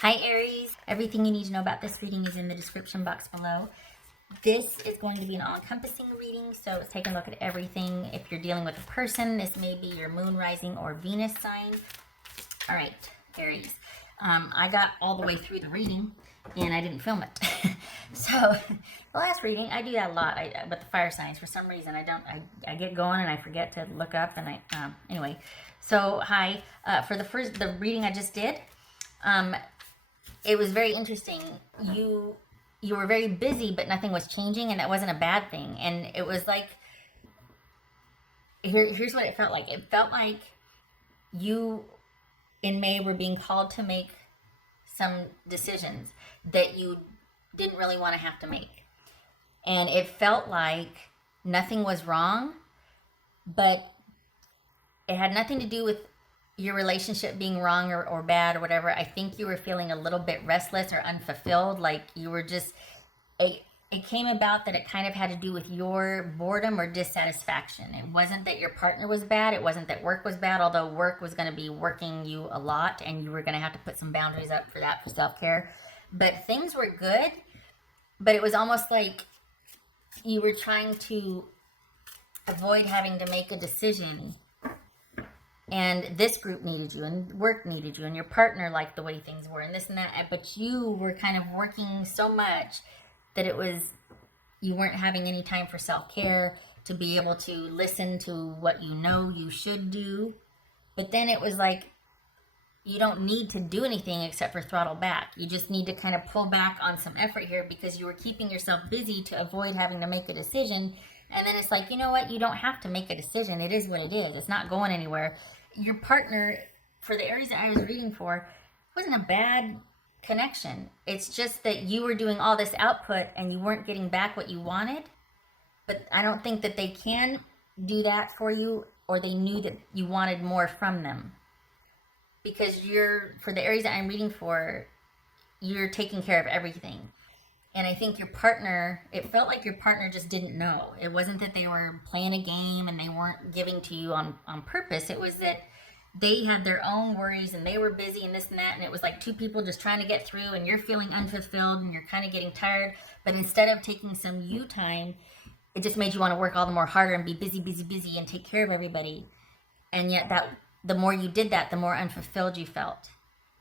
Hi Aries, everything you need to know about this reading is in the description box below. This is going to be an all-encompassing reading, so let's take a look at everything. If you're dealing with a person, this may be your moon, rising, or Venus sign. All right, Aries. I got all the way through the reading, and I didn't film it. So the last reading, I do that a lot. But the fire signs, for some reason, I get going and I forget to look up, and anyway. So hi, for the reading I just did. It was very interesting. You were very busy, but nothing was changing, and that wasn't a bad thing. And it was like, here's what it felt like. It felt like you in May were being called to make some decisions that you didn't really want to have to make. And it felt like nothing was wrong, but it had nothing to do with your relationship being wrong or bad or whatever. I think you were feeling a little bit restless or unfulfilled, like you were just, it came about that it kind of had to do with your boredom or dissatisfaction. It wasn't that your partner was bad. It wasn't that work was bad, although work was going to be working you a lot and you were going to have to put some boundaries up for that, for self-care. But things were good, but it was almost like you were trying to avoid having to make a decision. And this group needed you, and work needed you, and your partner liked the way things were, and this and that. But you were kind of working so much that you weren't having any time for self-care, to be able to listen to what you know you should do. But then it was like, you don't need to do anything except for throttle back. You just need to kind of pull back on some effort here because you were keeping yourself busy to avoid having to make a decision. And then it's like, you know what? You don't have to make a decision. It is what it is. It's not going anywhere. Your partner, for the Aries that I was reading for, wasn't a bad connection. It's just that you were doing all this output and you weren't getting back what you wanted. But I don't think that they can do that for you, or they knew that you wanted more from them. Because for the Aries that I'm reading for, you're taking care of everything. And I think your partner, it felt like your partner just didn't know. It wasn't that they were playing a game and they weren't giving to you on purpose. It was that they had their own worries and they were busy and this and that. And it was like two people just trying to get through, and you're feeling unfulfilled and you're kind of getting tired. But instead of taking some you time, it just made you want to work all the more harder and be busy, busy, busy and take care of everybody. And yet the more you did that, the more unfulfilled you felt,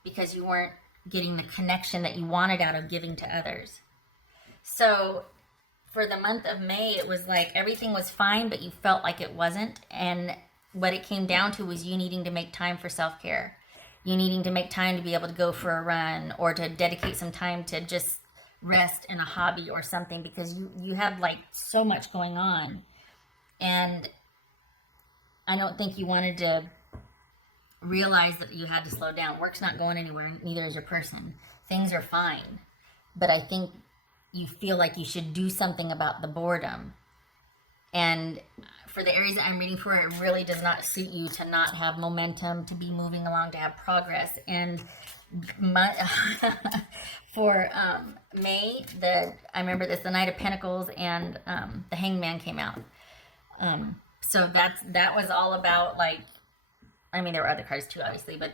because you weren't getting the connection that you wanted out of giving to others. So for the month of May, it was like everything was fine, but you felt like it wasn't. And what it came down to was you needing to make time for self-care. You needing to make time to be able to go for a run, or to dedicate some time to just rest in a hobby or something, because you have like so much going on. And I don't think you wanted to realize that you had to slow down. Work's not going anywhere, neither is your person. Things are fine. But I think you feel like you should do something about the boredom. And for the Aries that I'm reading for, it really does not suit you to not have momentum, to be moving along, to have progress. And for May, I remember this, the Knight of Pentacles and the Hangman came out. So that was all about, like, I mean, there were other cards too, obviously, but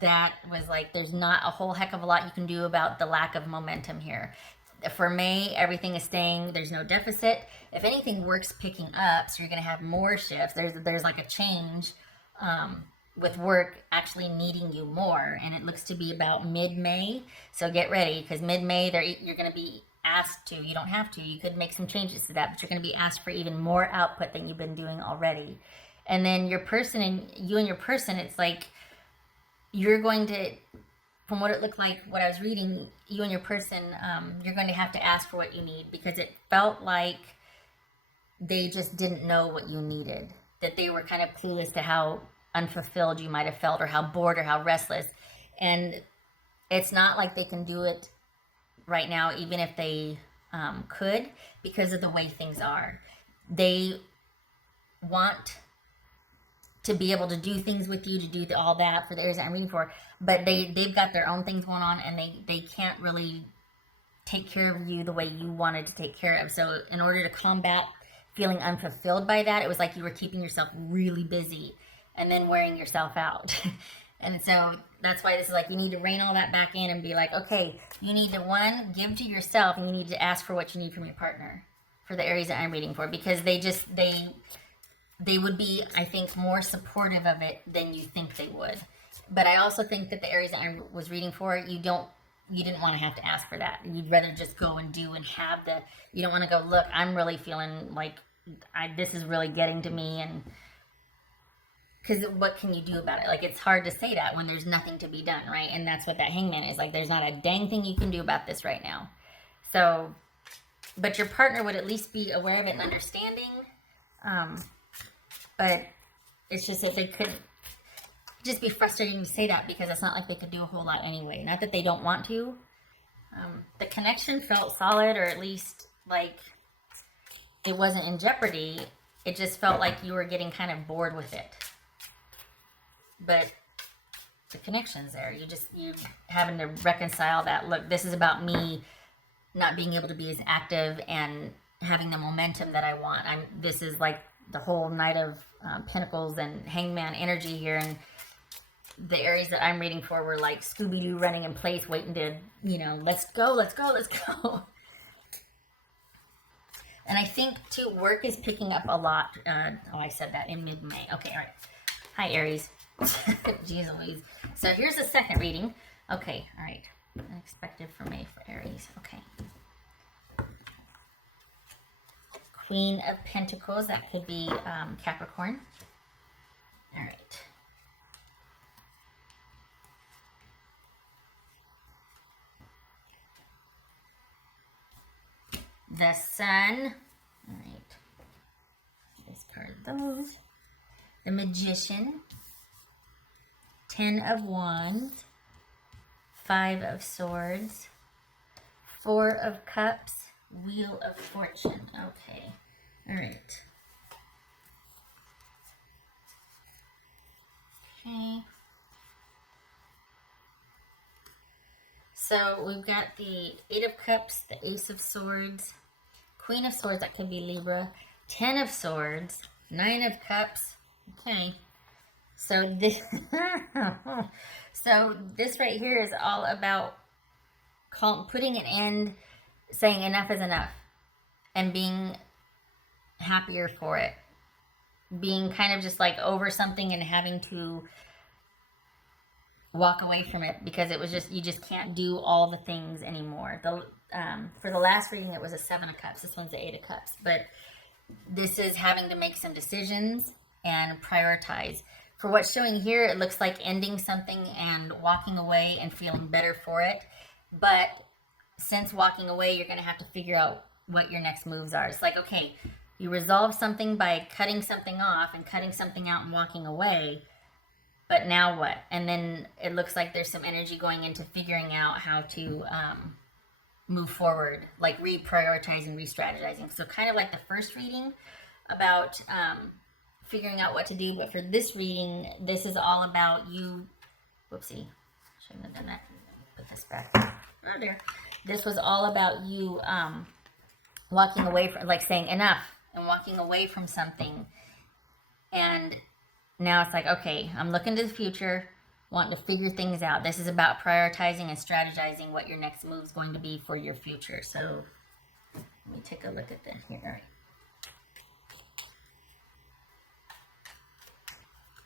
that was like, there's not a whole heck of a lot you can do about the lack of momentum here. For May, everything is staying. There's no deficit. If anything, work's picking up, so you're going to have more shifts. There's like a change with work actually needing you more, and it looks to be about mid-May. So get ready, because mid-May, you're going to be asked to. You don't have to. You could make some changes to that, but you're going to be asked for even more output than you've been doing already. And then your person and your person, it's like you're going to, from what it looked like, what I was reading, you and your person, you're going to have to ask for what you need, because it felt like they just didn't know what you needed, that they were kind of clueless to how unfulfilled you might have felt, or how bored, or how restless. And it's not like they can do it right now, even if they could, because of the way things are. They want to be able to do things with you, to do all that for the Aries that I'm reading for, but they've got their own things going on, and they can't really take care of you the way you wanted to take care of. So in order to combat feeling unfulfilled by that, it was like you were keeping yourself really busy and then wearing yourself out. And so that's why this is like, you need to rein all that back in and be like, okay, you need to, one, give to yourself, and you need to ask for what you need from your partner, for the Aries that I'm reading for, because they would be, I think, more supportive of it than you think they would. But I also think that the Aries that I was reading for, you didn't want to have to ask for that. You'd rather just go and do and have the, you don't want to go, look, I'm really feeling like this is really getting to me, and because what can you do about it? Like, it's hard to say that when there's nothing to be done, right? And that's what that Hangman is. Like, there's not a dang thing you can do about this right now. So, but your partner would at least be aware of it and understanding. But it's just that they could just be frustrating to say that, because it's not like they could do a whole lot anyway. Not that they don't want to. The connection felt solid, or at least like it wasn't in jeopardy. It just felt like you were getting kind of bored with it. But the connection's there. You're having to reconcile that. Look, this is about me not being able to be as active and having the momentum that I want. This is like the whole Knight of Pentacles and Hangman energy here, and the Aries that I'm reading for were like Scooby-Doo running in place, waiting to, let's go, let's go, let's go. And I think, too, work is picking up a lot. I said that in mid-May. Okay, all right. Hi, Aries. Jeez Louise. So here's the second reading. Okay, all right. Unexpected for May for Aries. Okay. Queen of Pentacles. That could be Capricorn. All right. The Sun. All right. Discard those. The Magician. 10 of Wands. 5 of Swords. 4 of Cups. Wheel of Fortune. Okay. All right. Okay. So we've got the 8 of Cups, the Ace of Swords, Queen of Swords, that could be Libra, 10 of Swords, 9 of Cups. Okay. So this, this right here is all about putting an end, saying enough is enough, and being happier for it. Being kind of just like over something and having to walk away from it, because it was just, you just can't do all the things anymore. For the last reading, it was a 7 of Cups. This one's the 8 of Cups. But this is having to make some decisions and prioritize. For what's showing here, it looks like ending something and walking away and feeling better for it. But since walking away, you're going to have to figure out what your next moves are. It's like, okay, you resolve something by cutting something off and cutting something out and walking away. But now what? And then it looks like there's some energy going into figuring out how to move forward, like reprioritizing, re-strategizing. So kind of like the first reading about figuring out what to do. But for this reading, this is all about you. Whoopsie. Shouldn't have done that. Put this back. Oh, there. This was all about you walking away from, like saying enough and walking away from something. And now it's like, okay, I'm looking to the future, wanting to figure things out. This is about prioritizing and strategizing what your next move is going to be for your future. So let me take a look at this here.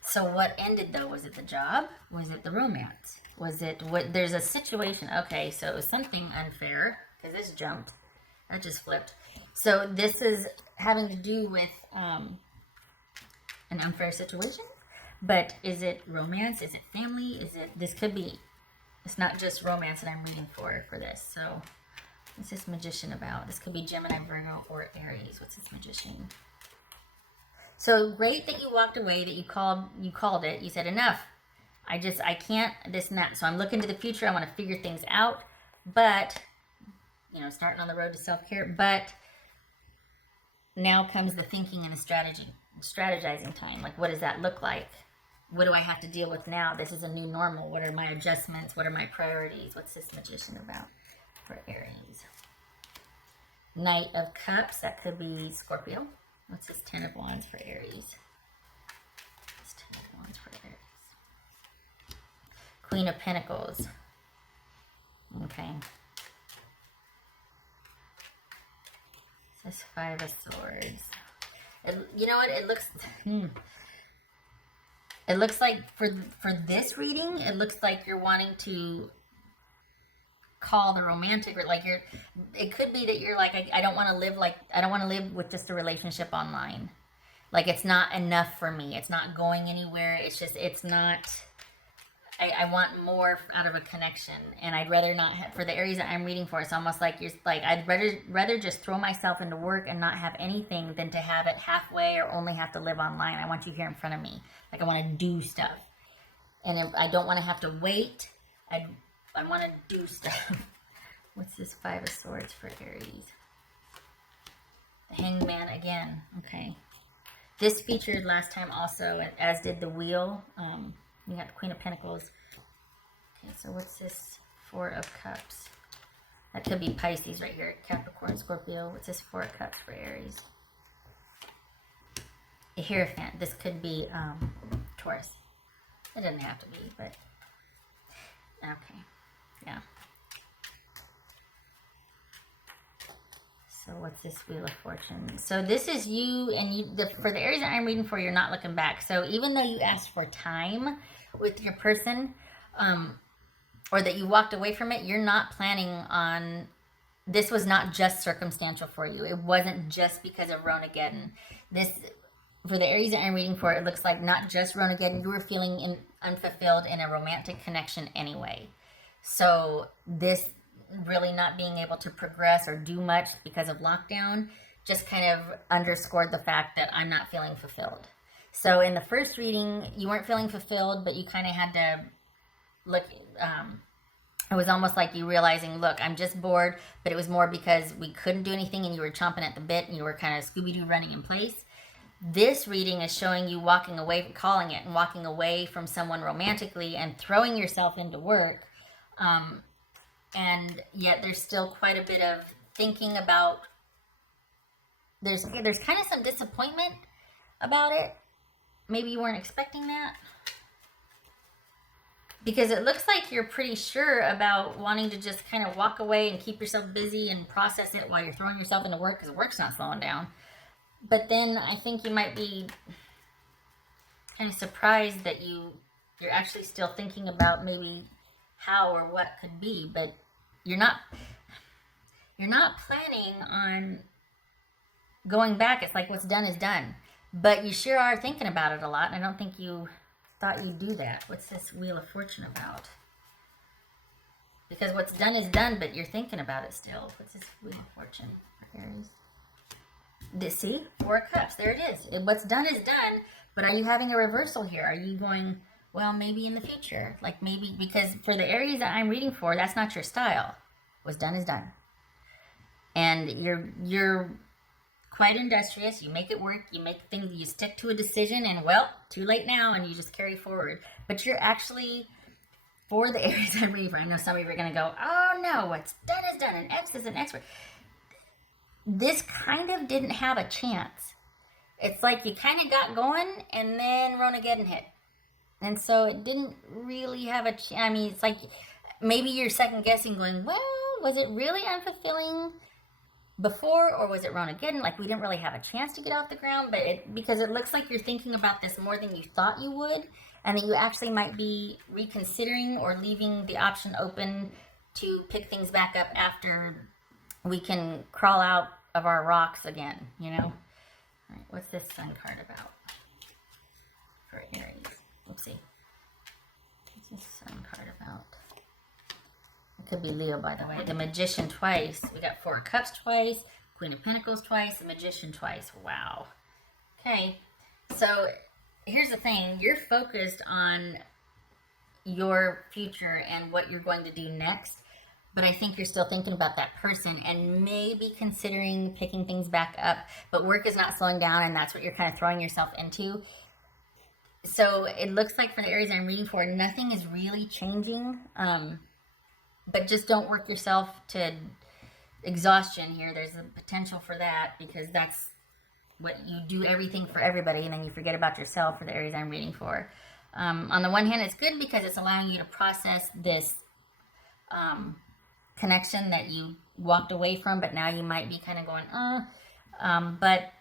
So what ended though? Was it the job? Was it the romance? Was it what? There's a situation. Okay, so it was something unfair, because this jumped. That just flipped. So this is having to do with an unfair situation. But is it romance? Is it family? This could be, it's not just romance that I'm reading for this. So what's this Magician about? This could be Gemini, Virgo, or Aries. What's this Magician? So great that you walked away, that you called it. You said enough. I can't, this and that. So I'm looking to the future. I want to figure things out. But, starting on the road to self-care. But now comes the thinking and the strategizing time. Like, what does that look like? What do I have to deal with now? This is a new normal. What are my adjustments? What are my priorities? What's this Magician about for Aries? Knight of Cups. That could be Scorpio. What's this 10 of Wands for Aries? It's 10 of Wands for Aries. Queen of Pentacles. Okay. This Five of Swords. You know what? It looks... It looks like for this reading, it looks like you're wanting to call the romantic, or like it could be that you're like, I don't want to live like, I don't want to live with just a relationship online. Like, it's not enough for me. It's not going anywhere. It's just, it's not, I want more out of a connection. And I'd rather not have, for the Aries that I'm reading for, it's almost like you're like, I'd rather just throw myself into work and not have anything than to have it halfway or only have to live online. I want you here in front of me. Like, I want to do stuff. And if I don't want to have to wait. I want to do stuff. What's this Five of Swords for Aries? The Hanged Man again. Okay. This featured last time also, as did the Wheel. You got the Queen of Pentacles. Okay, so what's this Four of Cups? That could be Pisces right here. Capricorn, Scorpio. What's this Four of Cups for Aries? A Hierophant. This could be Taurus. It doesn't have to be, but okay. Yeah. So what's this Wheel of Fortune? So this is you, and for the Aries that I'm reading for, you're not looking back. So even though you asked for time with your person, or that you walked away from it, you're not planning on, this was not just circumstantial for you. It wasn't just because of Ronageddon. This, for the Aries that I'm reading for, it looks like not just Ronageddon, you were feeling unfulfilled in a romantic connection anyway. So this really not being able to progress or do much because of lockdown just kind of underscored the fact that I'm not feeling fulfilled. So in the first reading, you weren't feeling fulfilled, but you kind of had to look, it was almost like you realizing, look, I'm just bored, but it was more because we couldn't do anything and you were chomping at the bit and you were kind of Scooby-Doo running in place. This reading is showing you walking away, calling it, and walking away from someone romantically and throwing yourself into work. And yet there's still quite a bit of thinking about, there's kind of some disappointment about it. Maybe you weren't expecting that. Because it looks like you're pretty sure about wanting to just kind of walk away and keep yourself busy and process it while you're throwing yourself into work, because work's not slowing down. But then I think you might be kind of surprised that you're actually still thinking about maybe how or what could be, but you're not planning on going back. It's like what's done is done. But you sure are thinking about it a lot, and I don't think you thought you'd do that. What's this Wheel of Fortune about? Because what's done is done, but you're thinking about it still. What's this Wheel of Fortune for Aries? See? Four of Cups. There it is. What's done is done, but are you having a reversal here? Are you going, well, maybe in the future? Like maybe, because for the Aries that I'm reading for, that's not your style. What's done is done. And you're quite industrious. You make it work. You make things, you stick to a decision, and well, too late now, and you just carry forward. But you're actually, for the Aries I'm reading for, I know some of you are going to go, oh no, what's done is done, and X is an expert. This kind of didn't have a chance. It's like you kind of got going, and then Ronageddon hit. And so it didn't really have a chance. I mean, it's like maybe you're second guessing, going, well, was it really unfulfilling before, or was it Ronageddon? Like, we didn't really have a chance to get off the ground, but because it looks like you're thinking about this more than you thought you would, and that you actually might be reconsidering or leaving the option open to pick things back up after we can crawl out of our rocks again, you know? All right, what's this Sun card about for Aries? Oopsie. What's this Sun card about? It could be Leo, by the way. The Magician twice. We got Four of Cups twice, Queen of Pentacles twice, the Magician twice. Wow. Okay, so here's the thing. You're focused on your future and what you're going to do next. But I think you're still thinking about that person and maybe considering picking things back up. But work is not slowing down, and that's what you're kind of throwing yourself into. So it looks like for the Aries I'm reading for, nothing is really changing. But just don't work yourself to exhaustion here. There's a potential for that, because that's what you do, everything for everybody, and then you forget about yourself for the Aries I'm reading for. On the one hand, it's good because it's allowing you to process this connection that you walked away from, but now you might be kind of going, but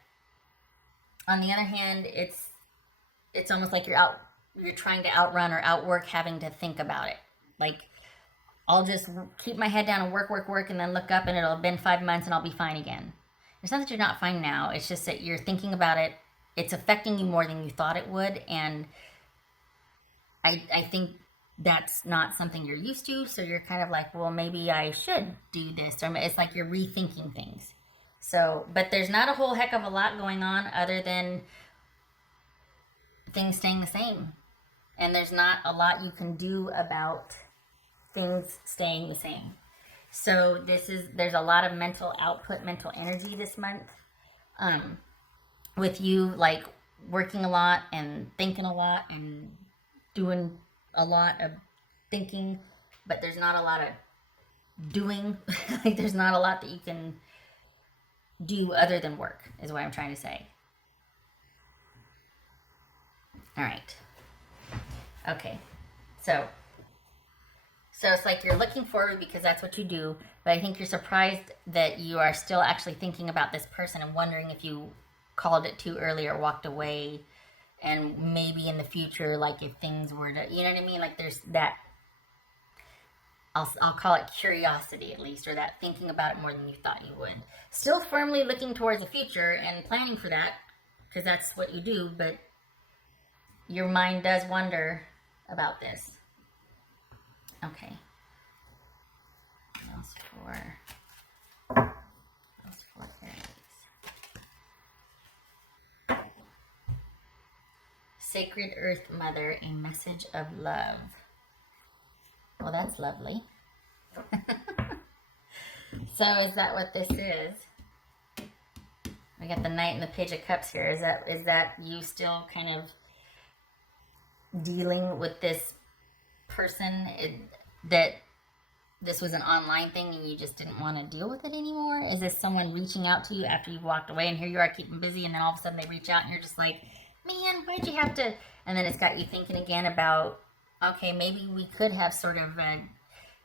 on the other hand, it's almost like you're trying to outrun or outwork having to think about it. Like, I'll just keep my head down and work, and then look up and it'll have been 5 months and I'll be fine again. It's not that you're not fine now. It's just that you're thinking about it. It's affecting you more than you thought it would. And I think that's not something you're used to. So you're kind of like, well, maybe I should do this. Or it's like you're rethinking things. So, but there's not a whole heck of a lot going on other than things staying the same. And there's not a lot you can do about things staying the same. So there's a lot of mental output, mental energy this month. With you like working a lot and thinking a lot and doing a lot of thinking, but there's not a lot of doing. Like, there's not a lot that you can do other than work, is what I'm trying to say. All right. Okay. So it's like you're looking forward because that's what you do, but I think you're surprised that you are still actually thinking about this person and wondering if you called it too early or walked away, and maybe in the future, like if things were to, you know what I mean? Like there's that, I'll call it curiosity at least, or that thinking about it more than you thought you would. Still firmly looking towards the future and planning for that, because that's what you do, but your mind does wonder about this. Okay. Those for Aries. Sacred Earth Mother, a message of love. Well, that's lovely. So is that what this is? We got the Knight and the Page of Cups here. Is that you still kind of dealing with this person that this was an online thing and you just didn't want to deal with it anymore? Is this someone reaching out to you after you've walked away and here you are keeping busy, and then all of a sudden they reach out and you're just like, man, why'd you have to? And then it's got you thinking again about, okay, maybe we could have sort of a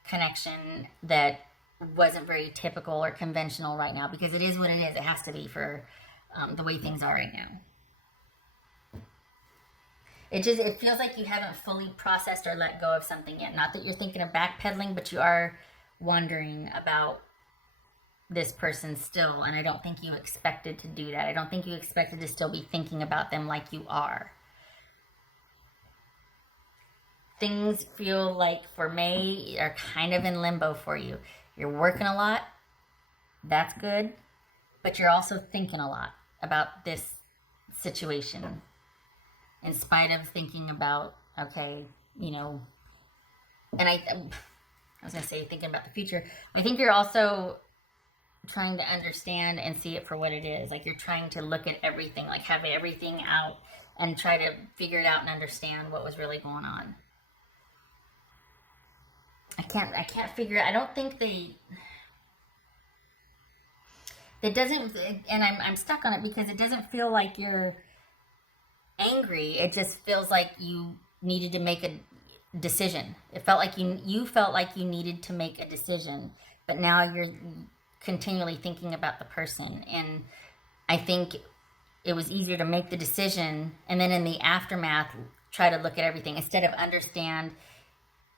connection that wasn't very typical or conventional right now, because it is what it is. It has to be for the way things are right now. It feels like you haven't fully processed or let go of something yet. Not that you're thinking of backpedaling, but you are wondering about this person still. And I don't think you expected to do that. I don't think you expected to still be thinking about them like you are. Things feel like for May are kind of in limbo for you. You're working a lot. That's good. But you're also thinking a lot about this situation. In spite of thinking about, okay, you know, and I was going to say thinking about the future. I think you're also trying to understand and see it for what it is. Like you're trying to look at everything, like have everything out and try to figure it out and understand what was really going on. I can't figure it. I don't think it doesn't, and I'm stuck on it because it doesn't feel like you're angry. It just feels like you needed to make a decision. It felt like you felt like you needed to make a decision, but now you're continually thinking about the person. And I think it was easier to make the decision and then in the aftermath try to look at everything instead of understand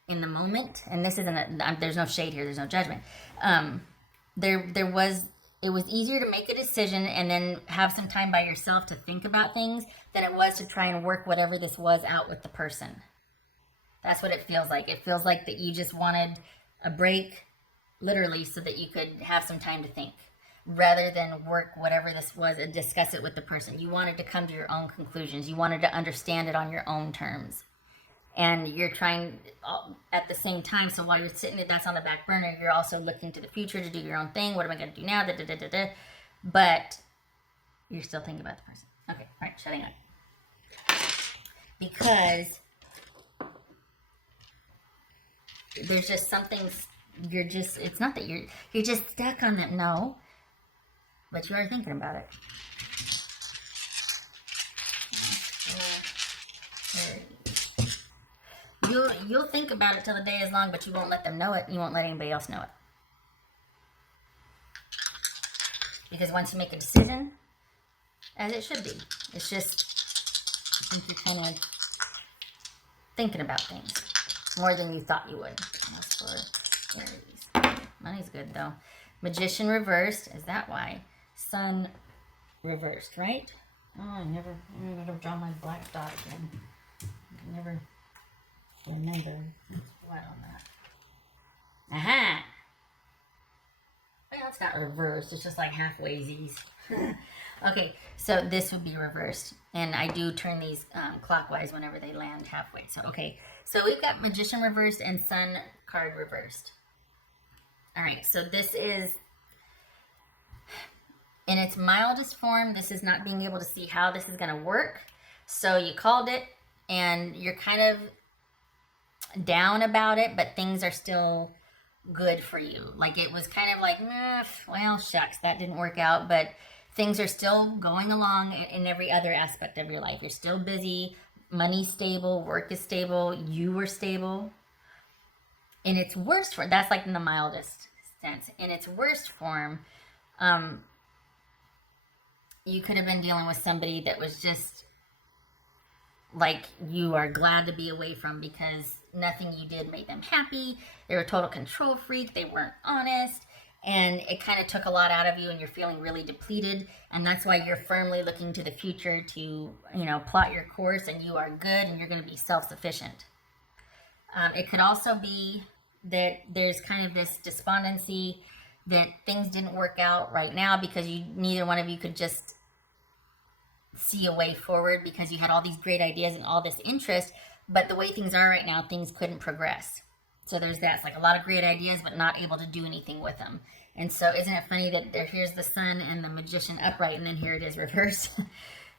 in the moment. And this isn't there's no shade here, there's no judgment. It was easier to make a decision and then have some time by yourself to think about things than it was to try and work whatever this was out with the person. That's what it feels like. It feels like that you just wanted a break, literally, so that you could have some time to think, rather than work whatever this was and discuss it with the person. You wanted to come to your own conclusions. You wanted to understand it on your own terms. And you're trying at the same time, so while you're sitting there, that's on the back burner, you're also looking to the future to do your own thing. What am I going to do now? But you're still thinking about the person. Okay, all right, shutting up. Because there's just something, it's not that you're just stuck on that, no, but you are thinking about it. You'll think about it till the day is long, but you won't let them know it. You won't let anybody else know it. Because once you make a decision, as it should be, it's just, I think you're kind of thinking about things more than you thought you would. As for Aries. Money's good though. Magician reversed. Is that why? Sun reversed, right? Oh, I never draw my black dot again. I never remember what on that. Aha! Well, it's not reversed. It's just like halfway Z's. Okay, so this would be reversed. And I do turn these clockwise whenever they land halfway. So, okay. So we've got Magician reversed and Sun card reversed. All right, so this is, in its mildest form, this is not being able to see how this is going to work. So you called it, and you're kind of down about it, but things are still good for you. Like, it was kind of like, well, shucks, that didn't work out, but things are still going along in every other aspect of your life. You're still busy, money's stable, work is stable, you are stable. In its worst form, that's like in the mildest sense. In its worst form, you could have been dealing with somebody that was just like you are glad to be away from because nothing you did made them happy. They were a total control freak. They weren't honest. And it kind of took a lot out of you and you're feeling really depleted. And that's why you're firmly looking to the future to, plot your course, and you are good and you're going to be self-sufficient. It could also be that there's kind of this despondency that things didn't work out right now because neither one of you could just see a way forward because you had all these great ideas and all this interest, but the way things are right now, things couldn't progress. So there's that. It's like a lot of great ideas, but not able to do anything with them. And so isn't it funny that here's the Sun and the Magician upright, and then here it is reversed?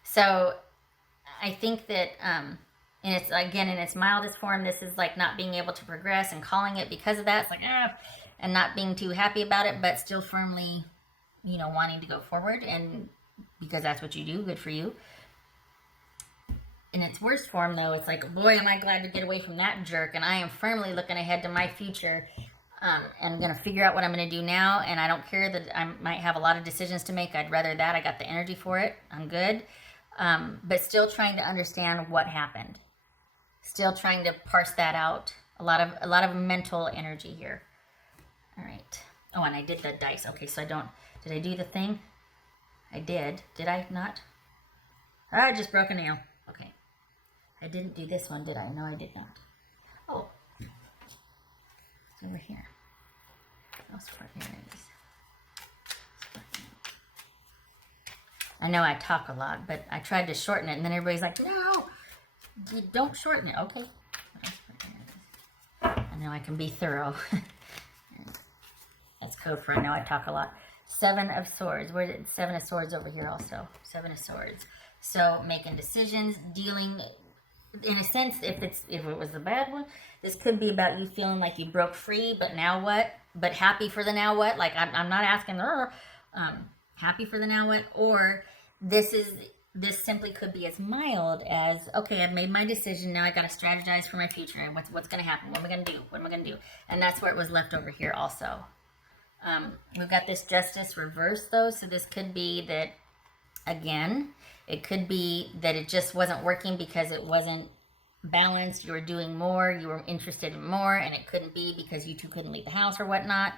So I think that in its mildest form, this is like not being able to progress and calling it because of that. It's like, and not being too happy about it, but still firmly, wanting to go forward, and because that's what you do, good for you. In its worst form, though, it's like, boy, am I glad to get away from that jerk, and I am firmly looking ahead to my future, and going to figure out what I'm going to do now, and I don't care that I might have a lot of decisions to make. I'd rather that. I got the energy for it. I'm good. But still trying to understand what happened. Still trying to parse that out. A lot of mental energy here. All right. Oh, and I did the dice. Okay, so did I do the thing? I did. Did I not? I just broke a nail. Okay. I didn't do this one, did I? No, I did not. Oh. It's over here. Those for Aries. I know I talk a lot, but I tried to shorten it, and then everybody's like, no, you don't shorten it. Okay. I know I can be thorough. That's code for I know I talk a lot. 7 of Swords. Where did 7 of Swords over here also? 7 of Swords. So making decisions, dealing, in a sense, if it was the bad one, this could be about you feeling like you broke free, but now what? But happy for the now what? Like, I'm not asking happy for the now what? Or this simply could be as mild as, okay, I've made my decision, now I got to strategize for my future, and what's going to happen? What am I going to do? What am I going to do? And that's where it was left over here also. We've got this Justice reversed, though, so this could be that, again, it could be that it just wasn't working because it wasn't balanced. You were doing more, you were interested in more, and it couldn't be because you two couldn't leave the house or whatnot.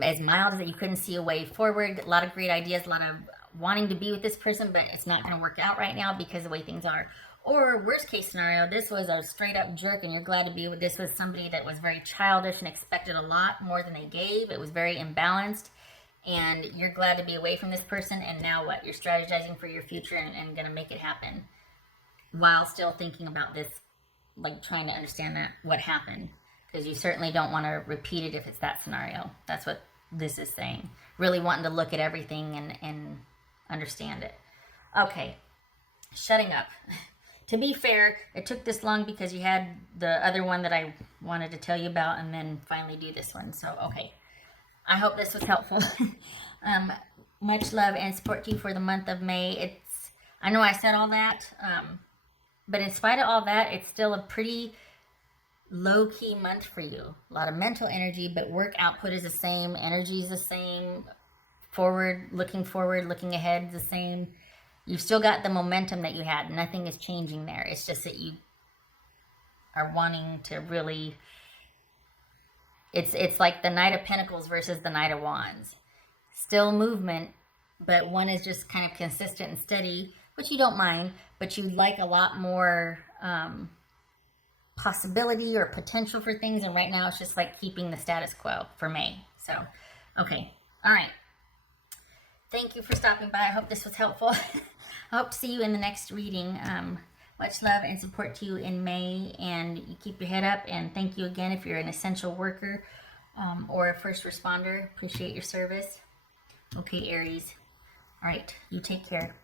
As mild as that, you couldn't see a way forward. A lot of great ideas, a lot of wanting to be with this person, but it's not going to work out right now because of the way things are. Or worst case scenario, this was a straight up jerk and you're glad to be with this was somebody that was very childish and expected a lot more than they gave. It was very imbalanced, and you're glad to be away from this person, and now what? You're strategizing for your future and going to make it happen while still thinking about this, like trying to understand that what happened, because you certainly don't want to repeat it if it's that scenario. That's what this is saying. Really wanting to look at everything and understand it. Okay, shutting up. To be fair, it took this long because you had the other one that I wanted to tell you about and then finally do this one. So, okay. I hope this was helpful. Much love and support to you for the month of May. I know I said all that, but in spite of all that, it's still a pretty low-key month for you. A lot of mental energy, but work output is the same. Energy is the same. Forward, looking ahead is the same. You've still got the momentum that you had. Nothing is changing there. It's just that you are wanting to really... It's like the Knight of Pentacles versus the Knight of Wands. Still movement, but one is just kind of consistent and steady, which you don't mind, but you like a lot more possibility or potential for things, and right now it's just like keeping the status quo for May. So, okay. All right. Thank you for stopping by. I hope this was helpful. I hope to see you in the next reading. Much love and support to you in May, and you keep your head up, and thank you again if you're an essential worker or a first responder. Appreciate your service. Okay, Aries. All right, you take care.